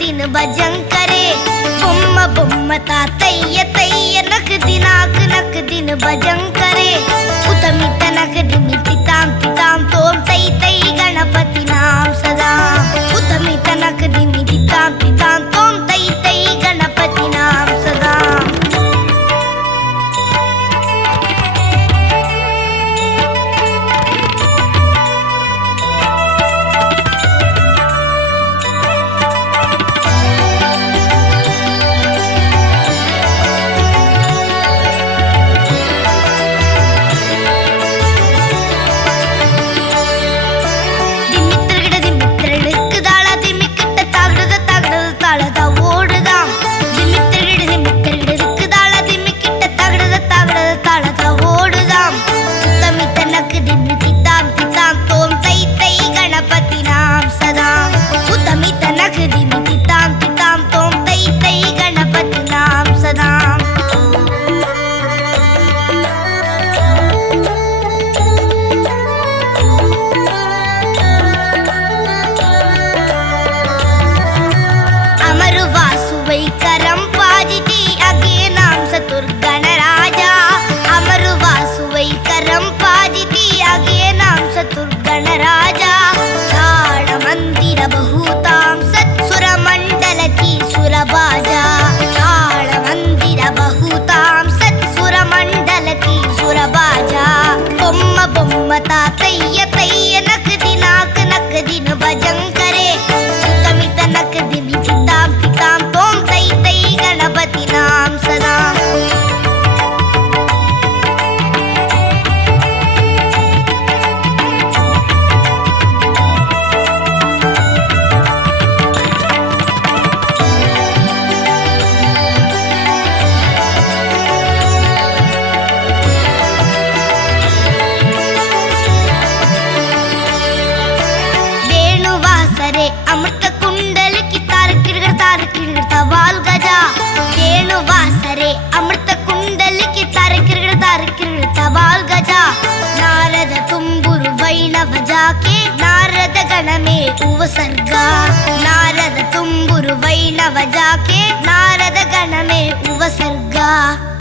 दिन भजन करे बुम्म बुम्म तातయ్య तయ్య नक दिनाक नक दिन भजन करे उतमित नक दिन तिताम तिताम तोम तै तै गणपति नाम सदा उतमित नक दिन तिताम तिताम तोम तै तै गणपति नाम सदा तातయ్య तయ్య नक दिनाक नक दिन भजन करे उतमित नक दिन तिताम तिताम तोम तै तै गणपति नाम सदा अमृत कुंडल की तार किरगड़ तवाल गजा वेणु वासरे अमृत कुंडल की तार किरगड़ तवाल गजा नारद तुम्बुरु वैणव जाके नारद गण में उपसर्गा नारद तुम्बुरु वैणव जाके नारद गण में उपसर्गा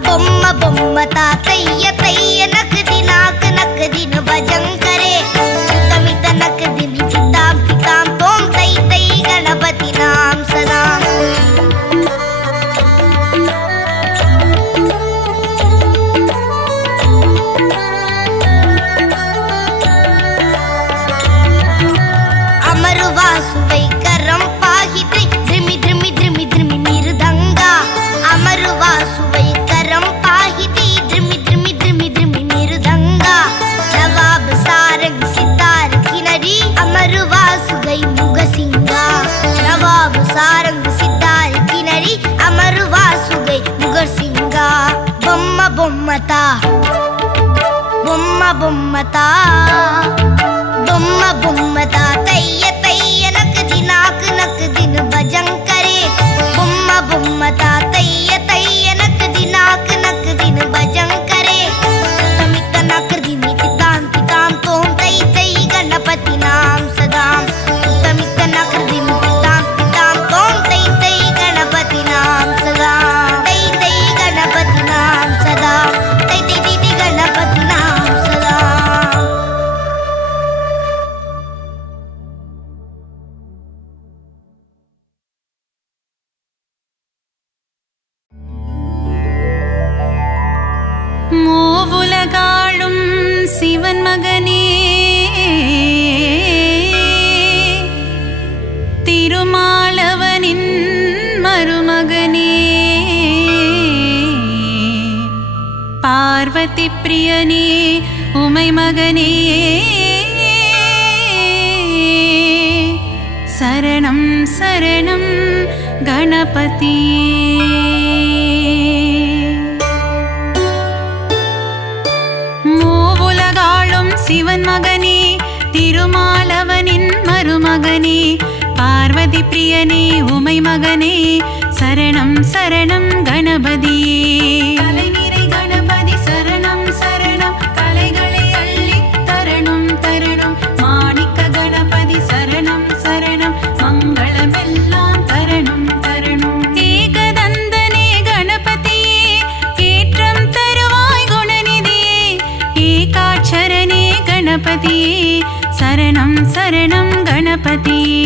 बोम्म बोम्म तातయ్య तయ్య नक दिनाक नक दिन भजन करे उतमित नक दिन तिताम तिताम तोम तै तै गणपति नाम सदा अमर वासुवै करम पाहिते ध्रिमि ध्रिमि ध्रिमि ध्रिमि निर्दंगा अमर वासुवै करम पाहिते ध्रिमि ध्रिमि ध्रिमि ध्रिमि निर्दंगा नवाब सारंग सितार किनरी अमर वासुवै मुगसिंगा नवाब सारंग सितार किनरी अमर वासुवै मुगसिंगा बोम्म बोम्मता बोम्म बोम्मता बोम्म बोम्मता तయ్య तయ్య नक दिनाक नक दिन भजन करे बोम्म बोम्मता तయ్య तయ్య नक दिनाक नक दिन भजन करे उतमित नक दिन तिताम तिताम तोम तै तै गणपति नाम सदा उतमित नक दिन तिताम तिताम तोम तै तै गणपति नाम सदा तै तै गणपति नाम सदा तै तै तै गणपति नाम सदा மூவுலகாளும் சிவன் மகனே திருமாலவனின் மருமகனே பார்வதி பிரியனே உமை மகனே சரணம் சரணம் கணபதியே. மூவுலகாளும் சிவன் மகனே திருமாலவனின் மருமகனே பார்வதி பிரியனே உமை மகனே சரணம் சரணம் கணபதியே. கலைநிறை கணபதி சரணம் சரணம் கலைகளை அள்ளி தரணும் தரணும் மாணிக்க கணபதி சரணம் சரணம் மங்களமெல்லாம் தரணும் தரணும். ஏகதந்தனே கணபதியே ஏற்றம் தருவாய் குணநிதியே ஏகாட்சரனே கணபதியே சரணம் சரணம் கணபதியே.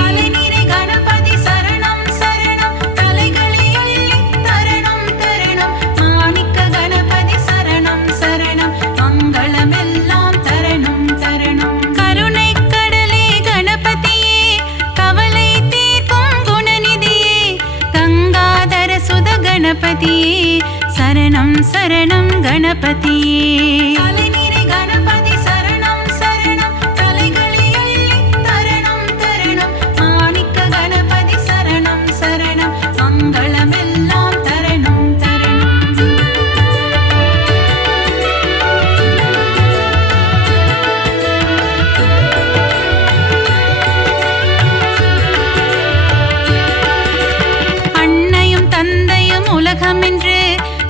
கலைநிறை கணபதி சரணம் சரணம் கலைகளை அள்ளி தரணும் தரணும் மாணிக்க கணபதி சரணம் சரணம் மங்களமெல்லாம் தரணும் தரணும். கருணை கடலே கணபதியே கவலை தீர்க்கும் குணநிதியே கங்காதர சுத கணபதியே சரணம் சரணம் கணபதியே. கலைநிறை கணபதி சரணம் சரணம் கலைகளை அள்ளி தரணும் தரணும் மாணிக்க கணபதி சரணம் சரணம் மங்களமெல்லாம் தரணும் தரணும். அன்னையும் தந்தையும் உலகமென்று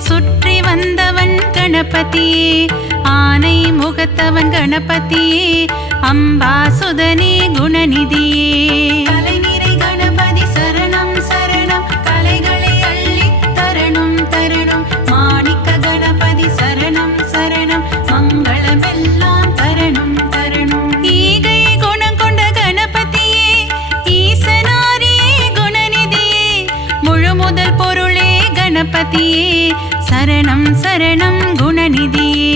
சுற்றி வந்தவன் கணபதியே ஆனை முகத்தவன் கணபதியே அம்பாசுதனே குணநிதியே. கலைநிறை கணபதி சரணம் சரணம் கலைகளை அள்ளி தரணும் தரணும் மாணிக்க கணபதி சரணம் சரணம் மங்களமெல்லாம் தரணும் தரணும். ஈகை குணம் கொண்ட கணபதியே ஈசனாரியே குணநிதியே முழுமுதல் பொருளே கணபதியே சரணம் சரணம் குணநிதியே.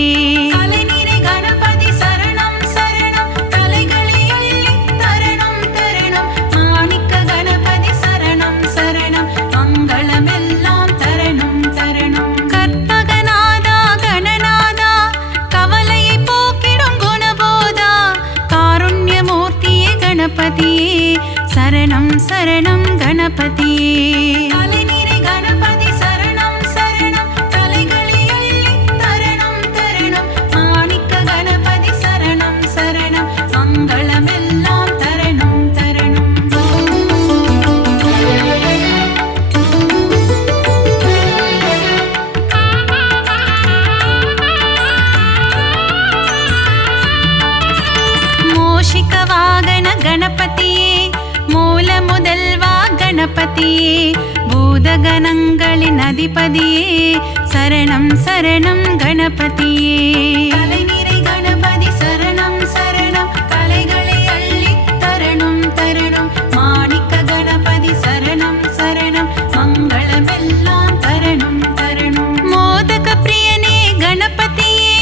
கலைநிறை கணபதி சரணம் சரணம் கலைகளை அள்ளி தரணும் தரணும் மாணிக்க கணபதி சரணம் சரணம் மங்களமெல்லாம் தரணும் தரணும். கற்பகநாதா கணநாதா கவலையை போக்கிடும் குணபோதா காருண்யமூர்த்தியே கணபதியே சரணம் சரணம் கணபதியே. கலைநிறை கணபதி சரணம் சரணம் கலைகளை அள்ளி தரணும் தரணும் மாணிக்க கணபதி சரணம் சரணம் மங்களமெல்லாம் தரணும் தரணும். மோஷிக வாகன கணபதியே மூல முதல்வா கணபதியே பூதகணங்களின் அதிபதியே சரணம் சரணம் கணபதியே. கலைநிறை கணபதி சரணம் சரணம் கலைகளை அள்ளி தரணும் தரணும் மாணிக்க கணபதி சரணம் சரணம் மங்களமெல்லாம் தரணும் தரணும். மோதக பிரியனே கணபதியே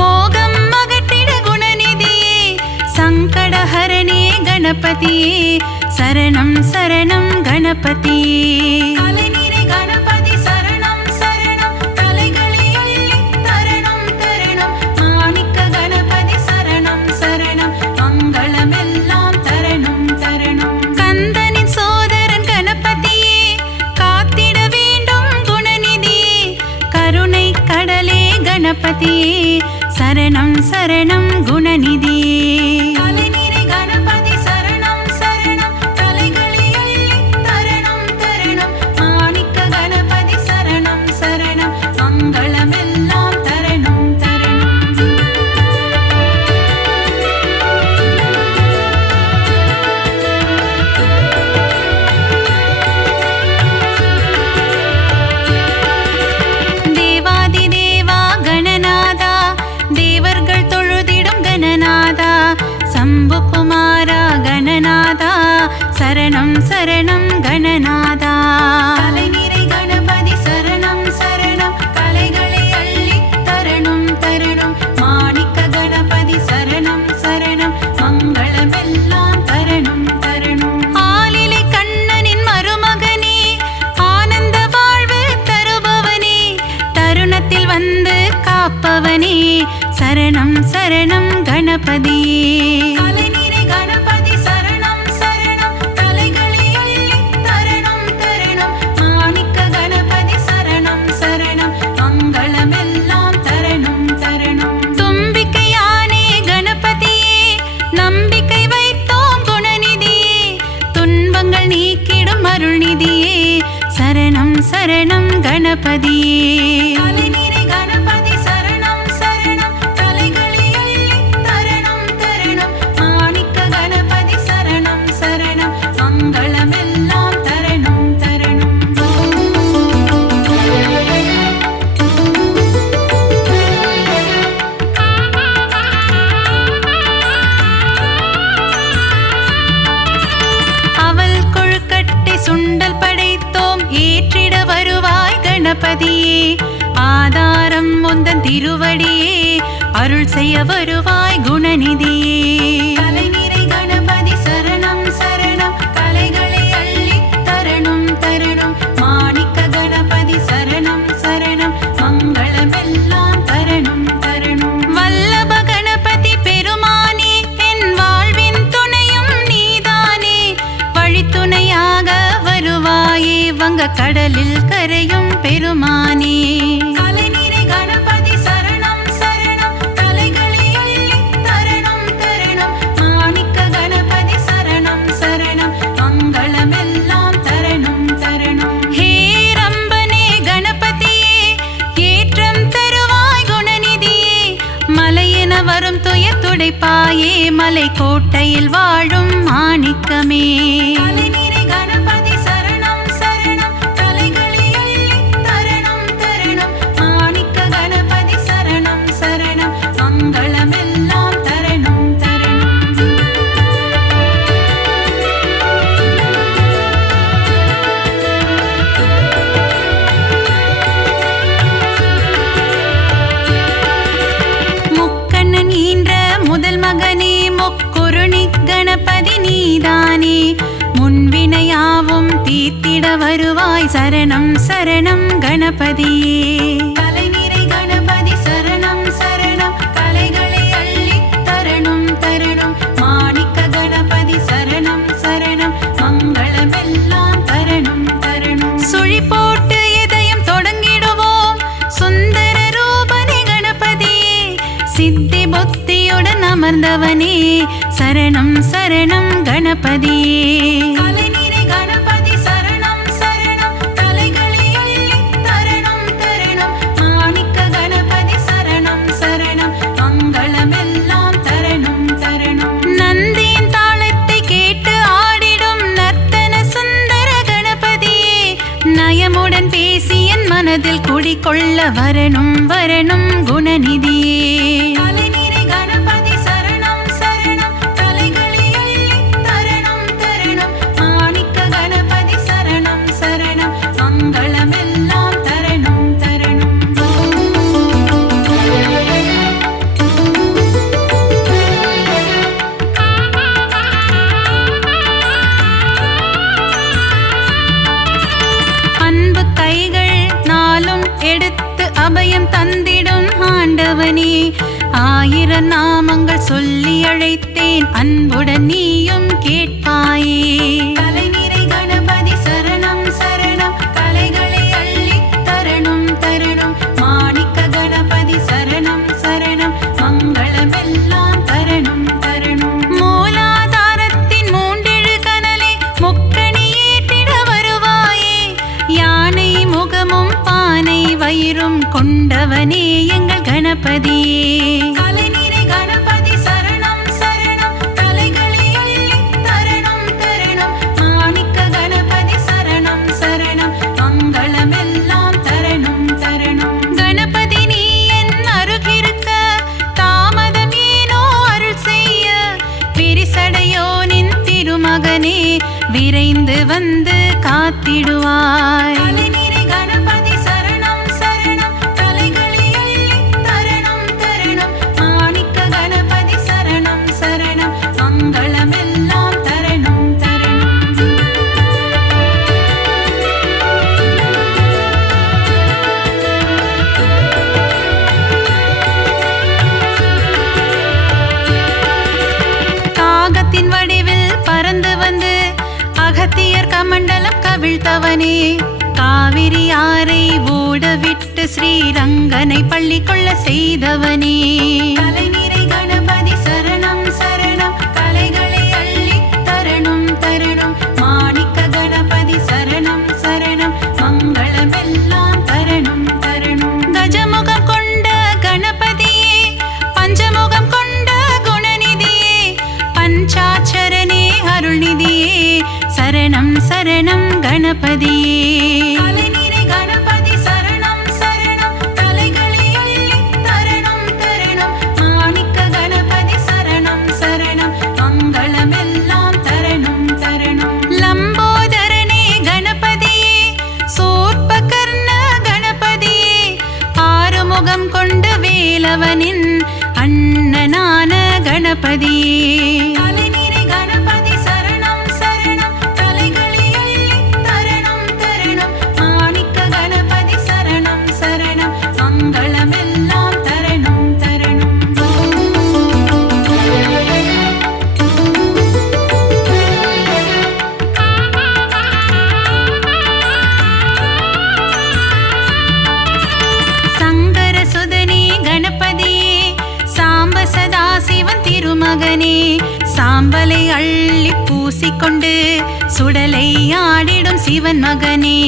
மோகம் அகற்றிட குணநிதியே சங்கடஹரணே கணபதியே சரணம் சரணம் கணபதியே. கலைநிறை கணபதி சரணம் சரணம் கலைகளை அள்ளி தரணும் தரணும் மாணிக்க கணபதி சரணம் சரணம் மங்களமெல்லாம் தரணும் தரணும். கந்தனின் சோதரன் கணபதியே காத்திட வேண்டும் குணநிதியே கருணை கடலே கணபதியே சரணம் சரணம் குணநிதியே. கலைநிறை கணபதி சரணம் சரணம் கலைகளை அள்ளி தரணும் தரணும் மாணிக்க கணபதி சரணம் சரணம் மங்களமெல்லாம் தரணும் தரணும். தேவாதி தேவா கணநாதா தேவர்கள் தொழுதிடும் கணநாதா சம்புகுமாரா கணநாதா சரணம் சரணம் கணநாதா. கலைநிறை கணபதி சரணம் சரணம் கலைகளை அள்ளி தரணும் தரணும் மாணிக்க கணபதி சரணம் சரணம் மங்களமெல்லாம் தரணும் தரணும். ஆலிலை கண்ணனின் மருமகனே ஆனந்த வாழ்வு தருபவனே தருணத்தில் வந்து காப்பவனே சரணம் சரணம் கணபதியே. தலைநீரை கணபதி சரணம் சரணம் தலைகளை அள்ளி தரணம் தரணம் மாணிக்க கணபதி சரணம் சரணம் மங்களமெல்லாம் தரணம் தரணம். தும்பிக்கையானே கணபதியே நம்பிக்கை வைத்தோம் குணநிதியே துன்பங்கள் நீக்கிடும் அருள்நிதியே சரணம் சரணம் கணபதியே. தலைநீரை கணபதி சரணம் சரணம் தலைகளை அள்ளி தரணம் தரணம் மாணிக்க கணபதி சரணம் சரணம் மங்களமெல்லாம் தரணம் தரணம். அவள் கொழுக்கட்டை சுண்டல் படைத்தோம் ஏற்றிட வருவாய் கணபதியே. ஆதாரம் முந்தன் திருவடியே அருள் செய்ய வருவாய் குணநிதியே. தலைநீரை கணபதி சரணம் சரணம் தலைகளை அள்ளி தரணம் தரணம் மாணிக்க கணபதி சரணம் சரணம் மங்களமெல்லாம் தரணம் தரணம். வல்லப கணபதி பெருமானே என் வாழ்வின் துணையும் நீதானே வழித்துணையாக வருவாயே வங்க கடலில் கரையும் பெருமானே. தலைநீரை கணபதி சரணம் சரணம் தலைகளை அள்ளி தரணம் தரணம் மாணிக்க கணபதி சரணம் சரணம் மங்களமெல்லாம் தரணம் தரணம். ஹே ரம்பனே கணபதியே ஏற்றம் தருவாய் குணநிதியே மலையென வரும் துயர் துடைப்பாயே மலை கோட்டையில் வாழும் மாணிக்கமே. தலைநீரை கணபதி சரணம் சரணம் தலைகளை அள்ளி தரணம் தரணம் மாணிக்க கணபதி சரணம் சரணம் மங்களமெல்லாம் தரணம் தரணம். முக்கண்ணன் ஈன்ற முதல் மகனே முக்குருணி கணபதி நீதானே முன்வினையாவும் தீர்த்திட வருவாய் சரணம் சரணம் கணபதியே. தலைநீரை கணபதி சரணம் சரணம் தலைகளை அள்ளி தரணம் தரணம் மாணிக்க கணபதி சரணம் சரணம் மங்களமெல்லாம் தரணம் தரணம். சுழி போட்டு இதயம் தொடங்கிடுவோம் சுந்தர ரூபனே கணபதியே சித்தி புத்தியுடன் அமர்ந்தவனே சரணம் சரணம் கணபதியே. தலைநீரை கணபதி சரணம் சரணம் தலைகளை அள்ளி தரணம் தரணம் மாணிக்க கணபதி சரணம் சரணம் மங்களமெல்லாம் தரணம் தரணம். நந்தியின் தாளத்தை கேட்டு ஆடிடும் நர்த்தன சுந்தர கணபதியே நயமுடன் பேசி என் மனதில் குடிகொள்ள வரணும் வரணும் குணநிதியே. தலைநீரை கணபதி சரணம் சரணம் தலைகளை அள்ளி தரணம் தரணம் மாணிக்க கணபதி சரணம் சரணம் மங்களமெல்லாம் தரணம் தரணம். அன்பு கைகள் நாளும் எடுத்து அபயம் தந்திடும் ஆண்டவனே ஆயிரம் நாமங்கள் சொல்லி அழைத்தேன் அன்புடன் நீயும் கேட்பாயே. தலைநீரை கணபதி சரணம் சரணம் தலைகளை அள்ளி தரணம் தரணம் மாணிக்க கணபதி சரணம் சரணம் மங்களமெல்லாம் தரணம் தரணம். மூலாதாரத்தின் மூண்டெழு கனலை முக்கணி ஏற்றிட வருவாயே யானை முகமும் பானை வயிறும் கொண்டவனே எங்கள் கணபதியே. தலைநீரை கணபதி சரணம் சரணம் தலைகளை அள்ளி தரணம் தரணம் மாணிக்க கணபதி சரணம் சரணம் மங்களமெல்லாம் தரணம் தரணம். கணபதி நீ என் அருகிருக்க தாமதம் ஏனோ அருள் செய்ய விரிசடையோனின் திருமகனே விரைந்து வந்து காத்திடுவாய். தலைநீரை கணபதி சரணம் சரணம் தலைகளை அள்ளி தரணம் தரணம் மாணிக்க கணபதி சரணம் சரணம் மங்களமெல்லாம் தரணம் தரணம். கவிழ்த்தவனே காவிரி ஆரை ஓடவிட்டு ஸ்ரீரங்கனை பள்ளி கொள்ள செய்தவனே கலைநிறை கணபதி சரணம் சரணம் கலைகளை அள்ளி தரணும் தரணும் மாணிக்க கணபதி சரணம் சரணம் மங்களமெல்லாம் தரணும் தரணும் கஜமுகம் கொண்ட கணபதியே பஞ்சமுகம் கொண்ட குணநிதியே பஞ்சாட்சரனே அருள்நிதியே சரணம் சரணம் கணபதியே கலைநிறை கணபதி சரணம் சரணம் கலைகளை அள்ளி தரணும் தரணும் மாணிக்க கணபதி சரணம் சரணம் மங்களமெல்லாம் தரணும் தரணும் லம்போதரனே கணபதியே சூர்பகர்ண கணபதியே ஆறுமுகம் கொண்டு வேலவனின் அண்ணனான கணபதியே கலைநிறை கணபதி சரணம் சரணம் கலைகளை அள்ளி தரணும் தரணும் மாணிக்க கணபதி சரணம் சரணம் மங்களமெல்லாம் தரணும் தரணும் சங்கர சுதனே கணபதியே சாம்ப சதாசிவன் திருமகனே சாம்பலை அள்ளி பூசிக்கொண்டு சுடலை ஆடிடும் சிவன் மகனே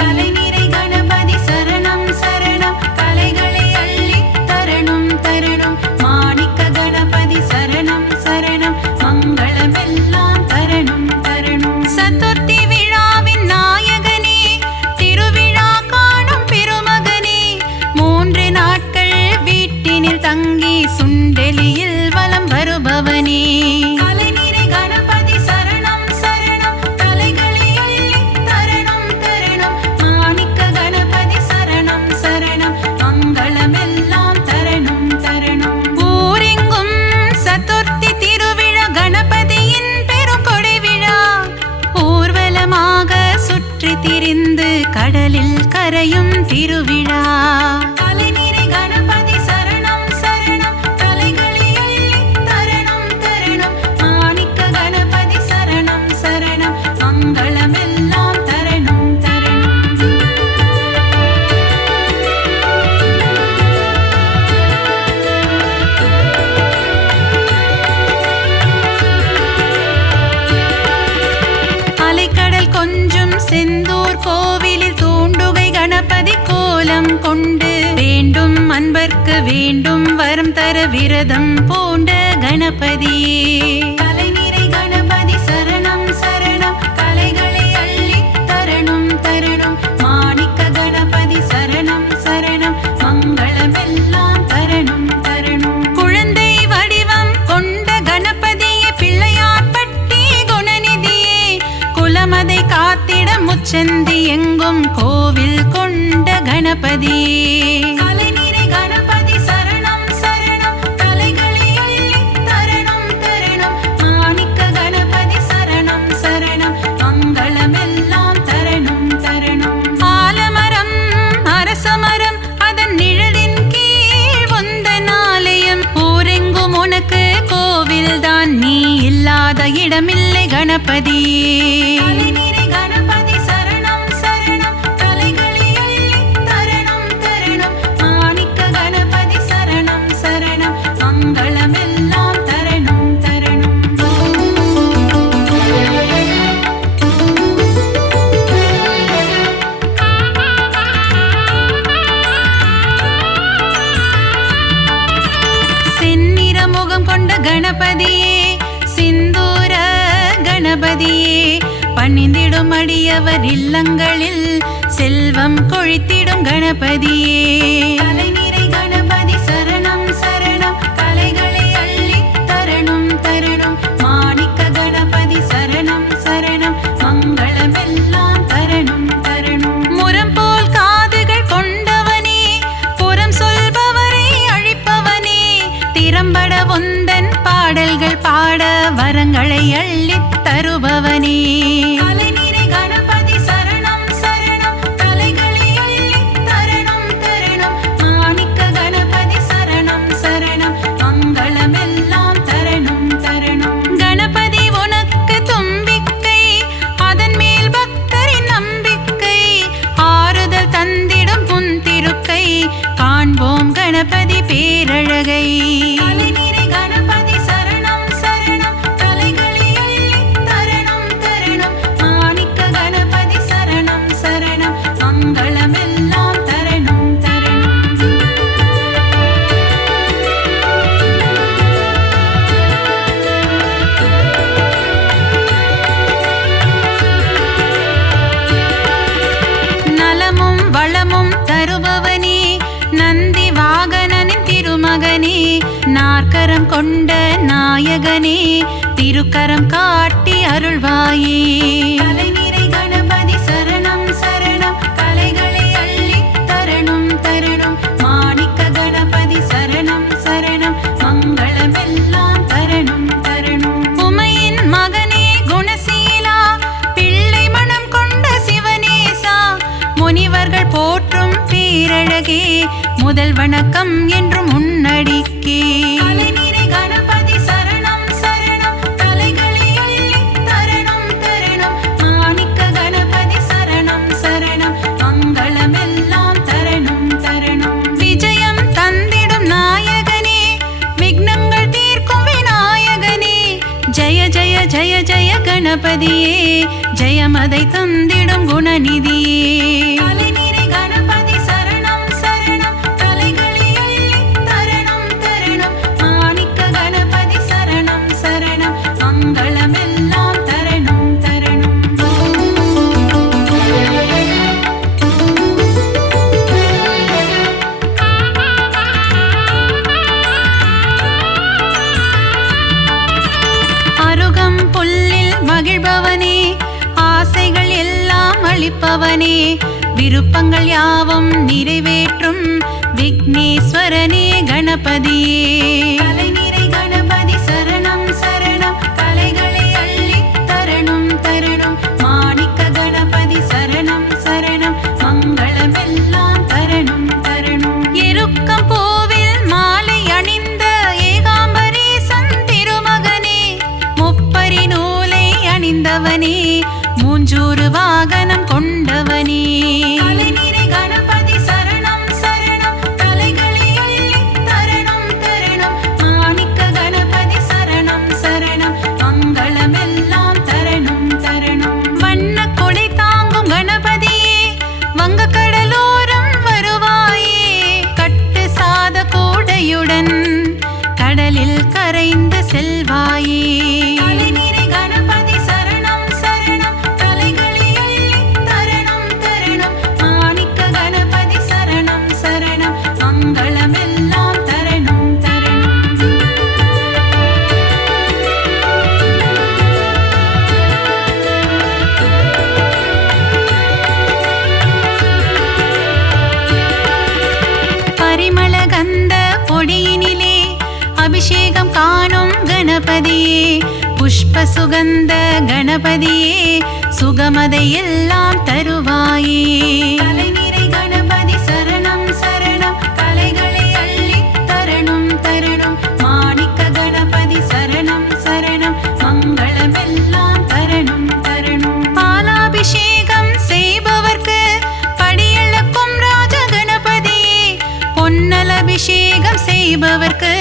கலைநிறை கணபதி சரணம் சரணம் கலைகளை அள்ளி தரணும் தரணும் மாணிக்க கணபதி சரணம் சரணம் மங்களமெல்லாம் தரணும் தரணும் சதுர்த்தி விழாவின் நாயகனே திருவிழா காணும் பெருமகனே 3 நாட்கள் வீட்டினில் தங்கி சுண்டெலியில் வலம் வருபவனே கலைநிறை கணபதி சரணம் சரணம் கலைகளை அள்ளி தரணும் தரணும் மாணிக்க கணபதி சரணம் சரணம் மங்களமெல்லாம் தரணும் தரணும் ஊரெங்கும் சதுர்த்தி திருவிழா கணபதியின் பெரும் கொடை விழா ஊர்வலமாக சுற்றி திரிந்து கடலில் கரையும் திருவிழா கலைநிறை கணபதி சரணம் சரணம் கலைகளை அள்ளி தரணும் தரணும் மாணிக்க கணபதி சரணம் சரணம் மங்களமெல்லாம் தரணும் தரணும் அலைக்கடல் கொஞ்சும் செந்தூர் கோவிலில் தூண்டுகை கணபதி கோலம் கொண்டு வேண்டும் அன்பர்க்கு வேண்டும் வரம் தர விரதம் பூண்ட கணபதியே கலைநிறை கணபதி சரணம் சரணம் கலைகளை அள்ளி தரணும் தரணும் மாணிக்க கணபதி சரணம் சரணம் மங்களமெல்லாம் தரணும் தரணும் குழந்தை வடிவம் கொண்ட கணபதியே பிள்ளையார்பட்டி குணநிதியே குலமதை காத்திட முச்சந்தி எங்கும் கோவில் கொண்ட கணபதியே கலைநிறை கணபதி சரணம் சரணம் கலைகளை அள்ளி தரணும் தரணும் மாணிக்க கணபதி சரணம் சரணம் மங்களமெல்லாம் தரணும் தரணும் ஆலமரம் அரசமரம் அதன் நிழலின் கீழ் உந்தன் ஆலயம் ஊரெங்கும் உனக்கு கோவில் தான் நீ இல்லாத இடமில்லை கணபதியே கலைநிறை கணபதி சரணம் சரணம் கலைகளை அள்ளி தரணும் தரணும் மாணிக்க கணபதி சரணம் சரணம் மங்களமெல்லாம் தரணும் தரணும் செந்நிற முகம் கொண்ட கணபதியே சிந்தூர கணபதியே பணிந்திடும் அடியவர் இல்லங்களில் செல்வம் கொழித்திடும் கணபதியே கலைநிறை கணபதி சரணம் சரணம் கலைகளை அள்ளி தரணும் தரணும் மாணிக்க கணபதி சரணம் சரணம் மங்களமெல்லாம் தரணும் தரணும் முரம் போல் காதுகள் கொண்டவனே புறம் சொல்பவரை அழிப்பவனே திறம்பட உந்தன் பாடல்கள் பாட வரங்களை அள்ளித் தருபவனே கலைநிறை கணபதி சரணம் சரணம் கலைகளை அள்ளி தரணும் தரணும் மாணிக்க கணபதி சரணம் சரணம் மங்களமெல்லாம் தரணும் தரணும் கணபதி உனக்கு தும்பிக்கை அதன் மேல் பக்தரின் காண்போம் கணபதி பேரழகை. கலைநிறை கணபதி சரணம் சரணம், கலைகளை அள்ளி தரணும் தரணும். மாணிக்க கணபதி சரணம் சரணம், மங்களமெல்லாம் தரணும் தரணும். நலமும் வளமும் தருபவனே, நந்தி வாகனனின் திருமகனே, நாற்கரம் கொண்ட நாயகனே, திருக்கரம் காட்டி அருள்வாயே. கலைநிறை கணபதி சரணம் சரணம், கலைகளை அள்ளி தரணும் தரணும். மாணிக்க கணபதி சரணம் சரணம், மங்களமெல்லாம் தரணும் தரணும். உமையின் மகனே குணசீலா, பிள்ளை மனம் கொண்ட சிவனேசா, முனிவர்கள் போற்றும் பேரழகே, முதல் வணக்கம் என்றும் முன்னடிக்கே. கலைநிறை கணபதி சரணம் சரணம், கலைகளை அள்ளி தரணும் தரணும். மாணிக்க கணபதி சரணம் சரணம், மங்களமெல்லாம் தரணும் தரணும். விஜயம் தந்திடும் நாயகனே, விக்னங்கள் தீர்க்கும் விநாயகனே, ஜெய ஜெய ஜெய ஜெய கணபதியே, ஜெயமதை தந்திடும் குணநிதியே. கலைநிறை கணபதி சரணம் சரணம், கலைகளை அள்ளி தரணும் தரணும். மாணிக்க கணபதி சரணம் சரணம், மங்களமெல்லாம் தரணும் தரணும். அருகம் புல்லில் மகிழ்பவனே, ஆசைகள் எல்லாம் அளிப்பவனே, விருப்பங்கள் யாவும் நிறைவேற்றும் விக்னேஸ்வரனே கணபதியே. கலைநிறை கணபதி சரணம் சரணம், கலைகளை அள்ளி தரணும் தரணும். மாணிக்க கணபதி சரணம் சரணம், மங்களமெல்லாம் தரணும் தரணும். எருக்கம் பூவில் மாலை அணிந்த ஏகாம்பரேசன் திருமகனே, முப்பரி நூலை அணிந்தவனே, மூஞ்சூறு வாகனம் கொண்டவனே. கலைநிறை கணபதி சரணம் சரணம், கலைகளை அள்ளி தரணும் தரணும். மாணிக்க கணபதி சரணம் சரணம், மங்களமெல்லாம் தரணும் தரணும். வண்ண கொடை தாங்கும் கணபதியே, வங்க கடலோரம் வருவாயே, கட்டு சாத கூடையுடன் கடலில் கரைந்து செல்வாயே. கலைநிறை கணபதி சரணம் சரணம், கலைகளை அள்ளி தரணும் தரணும். மாணிக்க கணபதி சரணம் சரணம், மங்களமெல்லாம் தரணும் தரணும். பரிமள கந்த பொடியினிலே அபிஷேகம் காணும் கணபதியே, புஷ்ப சுகந்த கணபதியே, சுகமதை எல்லாம் தருவாயே. கலைநிறை கணபதி சரணம் சரணம், கலைகளை அள்ளி தரணும் தரணும். மாணிக்க கணபதி சரணம் சரணம், மங்களமெல்லாம் தரணும் தரணும். பாலாபிஷேகம் செய்பவர்க்கு படியளக்கும் ராஜ கணபதியே, பொன்னல் அபிஷேகம் செய்பவர்க்கு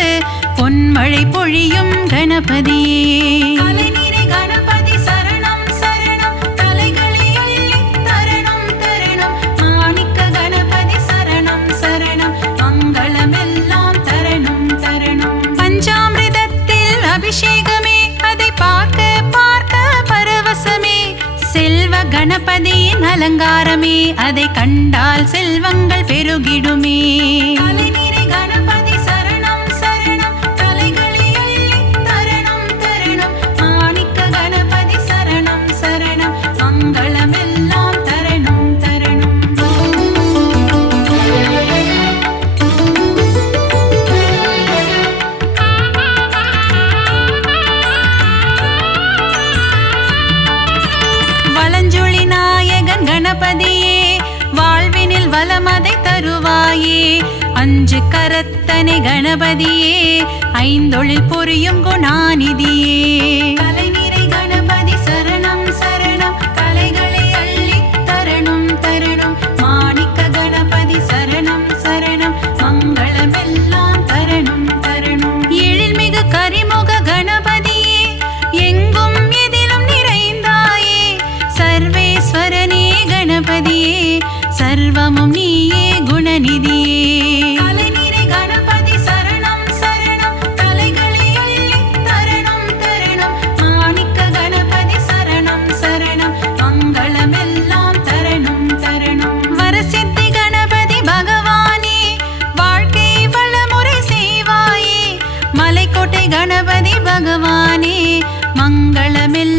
பொன்மழை பொழியும் கணபதியே. கலைநிறை கணபதி சரணம் சரணம், கலைகளை அள்ளி தரணும் தரணும். மாணிக்க கணபதி சரணம் சரணம், மங்களமெல்லாம் தரணும் தரணும். பஞ்சாமிர்தத்தில் அபிஷேகமே, அதை பார்க்க பார்க்க பரவசமே, செல்வ கணபதியின் அலங்காரமே, அதை கண்டால் செல்வங்கள் பெருகிடுமே. கலைநிறை கணபதி சரணம் சரணம், கலைகளை அள்ளி தரணும் தரணும். மாணிக்க கணபதி சரணம் சரணம், மங்களமெல்லாம் தரணும் தரணும். வலஞ்சுழி நாயகன் கணபதியே, வாழ்வினில் வளமதை தருவாயே. அஞ்சு கரத்தனை கணபதியே, ஐந்தொழில் புரியும் குணாநிதியே. கலைநிறை கணபதி சரணம் சரணம், கலைகளை அள்ளி தரணும் தரணும். மாணிக்க கணபதி சரணம் சரணம், கணபதி பகவானே மங்களமெல்லாம்